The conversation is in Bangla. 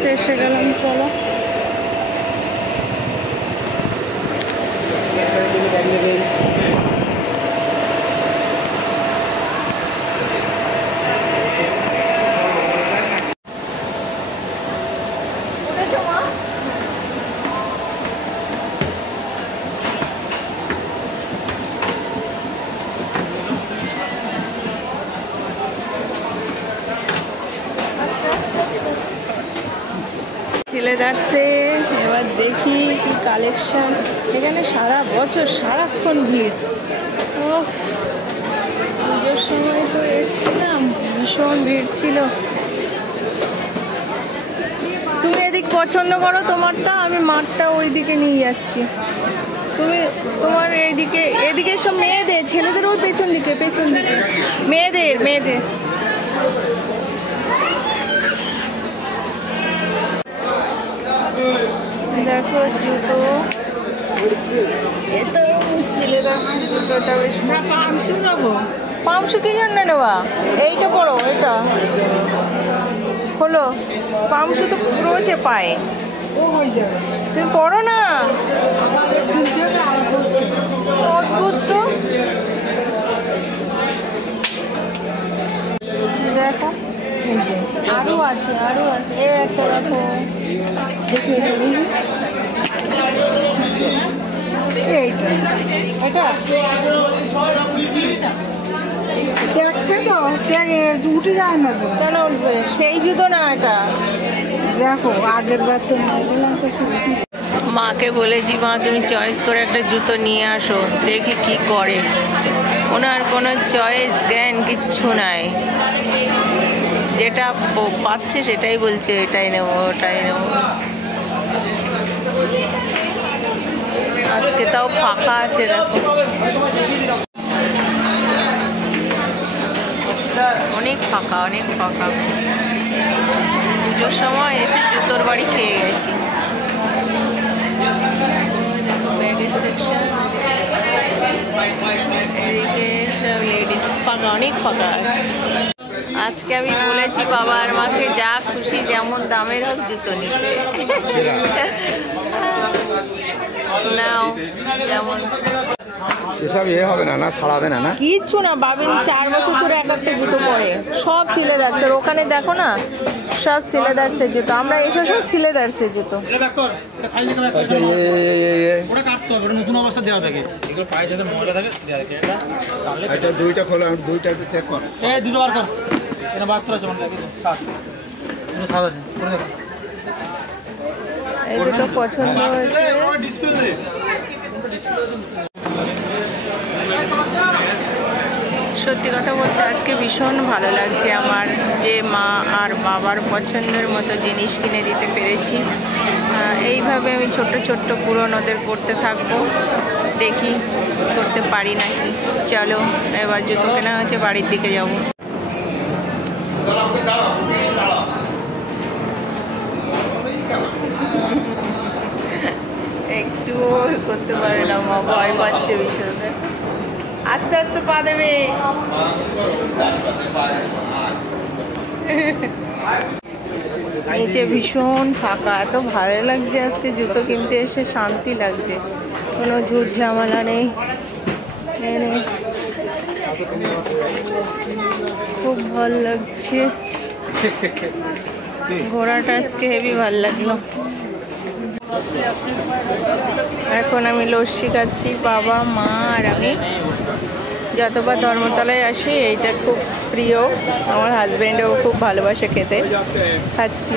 দার্সে এসে গেলাম। চলো সিলেদার্সে এবার দেখি কি কালেকশন। এখানে সারা বছর সারাক্ষণ ভিড়। পুজোর সময় তো এসেছিলাম, ভীষণ ভিড় ছিল। তুমি এদিক পছন্দ করো তোমারটা, আমি মাঠটা ওইদিকে নিয়ে যাচ্ছি। তুমি তোমার এইদিকে, এদিকে সব মেয়েদের, ছেলেদের ওই পেছন দিকে মেয়েদের দেখো জুতো। এ তো সিলেদার্সের জুতোটা বেশ। পামশু নেবো। পামশু কি জন্য নেওয়া? এইটা পরো, এটা হলো পামশু তো রয়েছে পায়ে। ও হয়ে যাবে, তুমি পরো না। অদ্ভুত তো। দেখো আরো আছে এ একটা দেখো। উঠে যায় না তো কেন? সেই জুতো না এটা। দেখো আগের বার তো মাকে বলেছি, মা তুমি চয়েস করে একটা জুতো নিয়ে আসো, দেখি কি করে। ওনার কোনো চয়েস জ্ঞান কিচ্ছু নাই, যেটা পাচ্ছে সেটাই বলছে এটাই নেবো ওটাই নেবো। আজকে তাও ফাঁকা আছে দেখো, অনেক ফাঁকা। পুজোর সময় এসে জুতোর বাড়ি খেয়ে গেছি। ব্যাগের সেকশন, এদিকে সব লেডিস ফাঁকা, অনেক ফাঁকা আছে। আজকে আমি বলেছি বাবা আর মাকে যা খুশি যেমন দামের হোক জুতো নিতে, নাও যেমন। এসব হবে না, ছাড়াবে না না কিচ্ছু না। বাবিন 4 বছর ধরে একটা জুতো পরে, সব সিলেদার্সের। ওখানে দেখো না, সব সিলেদার্সের জুতো। আমরা এসব সব সিলেদার্সের জুতো। দুইটা খোলা, দুইটা একটু চেক কর। এই দুটো পছন্দ হয়েছে। সত্যি কথা বলতে আজকে ভীষণ ভালো লাগছে আমার, যে মা আর বাবার পছন্দের মতো জিনিস কিনে দিতে পেরেছি। এইভাবে আমি ছোট্ট পূরণদের করতে থাকবো, দেখি করতে পারি নাকি। চলো এবার জুতো কেনা হচ্ছে, বাড়ির দিকে যাবো। একটু করতে পারে না, মা ভয় পাচ্ছে ভীষণ। আস্তে আস্তে পা দেবে। নিচে ভীষণ ফাঁকা, এত ভালো লাগছে আজকে জুতো কিনতে এসে, শান্তি লাগছে, কোনো ঝুট ঝামেলা নেই। খুব ভালো লাগছে, ঘোড়াটা আজকে হেভি ভালো লাগলো। এখন আমি লস্যি খাচ্ছি, বাবা মা আর আমি। যতবার ধর্মতলায় আসি এইটা খুব প্রিয়, আমার হাজব্যান্ডও খুব ভালোবাসে খেতে, খাচ্ছি।